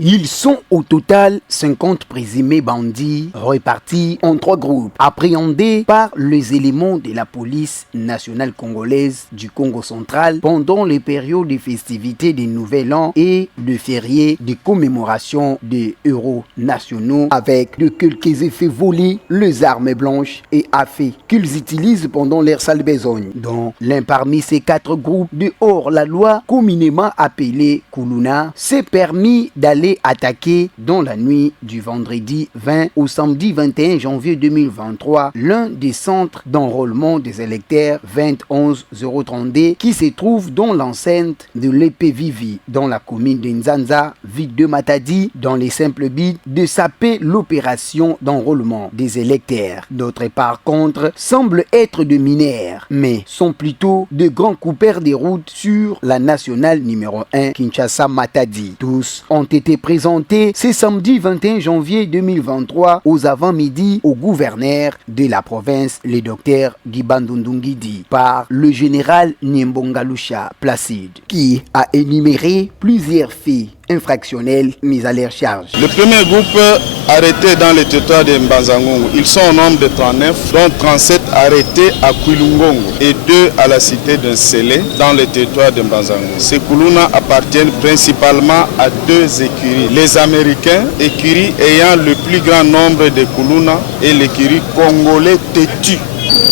Ils sont au total 50 présumés bandits répartis en 3 groupes, appréhendés par les éléments de la police nationale congolaise du Congo central pendant les périodes de festivités du Nouvel An et de fériés de commémoration des héros nationaux, avec de quelques effets volés, les armes blanches et affaires qu'ils utilisent pendant leur sale besogne. Dont l'un parmi ces 4 groupes de hors-la-loi, communément appelé Kuluna, s'est permis d'aller attaquer dans la nuit du vendredi 20 au samedi 21 janvier 2023 l'un des centres d'enrôlement des électeurs 21032 qui se trouve dans l'enceinte de l'EPVV dans la commune de Nzanza, ville de Matadi, dans les simples buts de saper l'opération d'enrôlement des électeurs. D'autres par contre semblent être de mineurs, mais sont plutôt de grands coupeurs des routes sur la nationale numéro 1 Kinshasa-Matadi. Tous ont été présenté ce samedi 21 janvier 2023 aux avant-midi au gouverneur de la province, le docteur Gibandundungidi, par le général Niembongalusha Placide, qui a énuméré plusieurs faits infractionnels mis à leur charge. Le premier groupe arrêté dans le territoire de Mbanzangongo, ils sont au nombre de 39, dont 37 arrêtés à Kwilungongo et 2 à la cité de Nsele dans le territoire de Mbanzangongo. Ces Kuluna appartiennent principalement à 2 écuries. Les Américains, écurie ayant le plus grand nombre de Kuluna, et l'écurie congolais Tétu.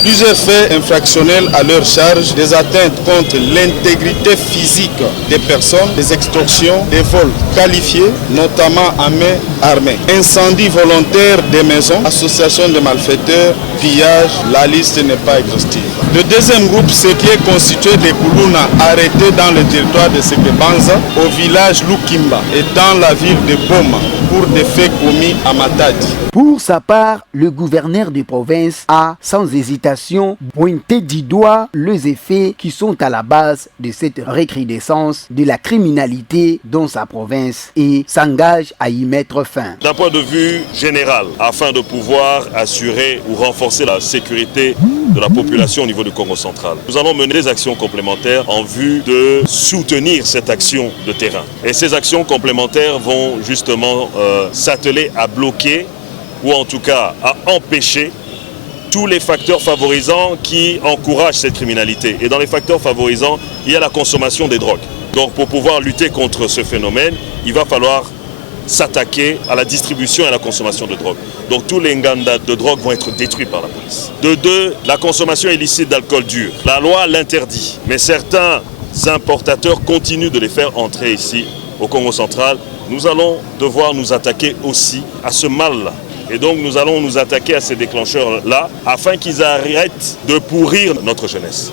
Plusieurs faits infractionnels à leur charge, des atteintes contre l'intégrité physique des personnes, des extorsions, des vols qualifiés, notamment à main armée, incendie volontaire des maisons, association de malfaiteurs, pillage, la liste n'est pas exhaustive. Le deuxième groupe, c'est qui est constitué des Kuluna arrêtés dans le territoire de Sekebanza, au village Lukimba et dans la ville de Boma pour des faits commis à Matadi. Pour sa part, le gouverneur de province a, sans hésitation, pointé du doigt les effets qui sont à la base de cette recrudescence de la criminalité dans sa province et s'engage à y mettre fin. D'un point de vue général, afin de pouvoir assurer ou renforcer la sécurité de la population au niveau du Congo central, nous allons mener des actions complémentaires en vue de soutenir cette action de terrain. Et ces actions complémentaires vont justement s'atteler à bloquer ou en tout cas à empêcher tous les facteurs favorisants qui encouragent cette criminalité. Et dans les facteurs favorisants, il y a la consommation des drogues. Donc pour pouvoir lutter contre ce phénomène, il va falloir s'attaquer à la distribution et à la consommation de drogue. Donc tous les ngandas de drogue vont être détruits par la police. De 2, la consommation illicite d'alcool dur. La loi l'interdit, mais certains importateurs continuent de les faire entrer ici au Congo central. Nous allons devoir nous attaquer aussi à ce mal-là. Et donc nous allons nous attaquer à ces déclencheurs-là afin qu'ils arrêtent de pourrir notre jeunesse.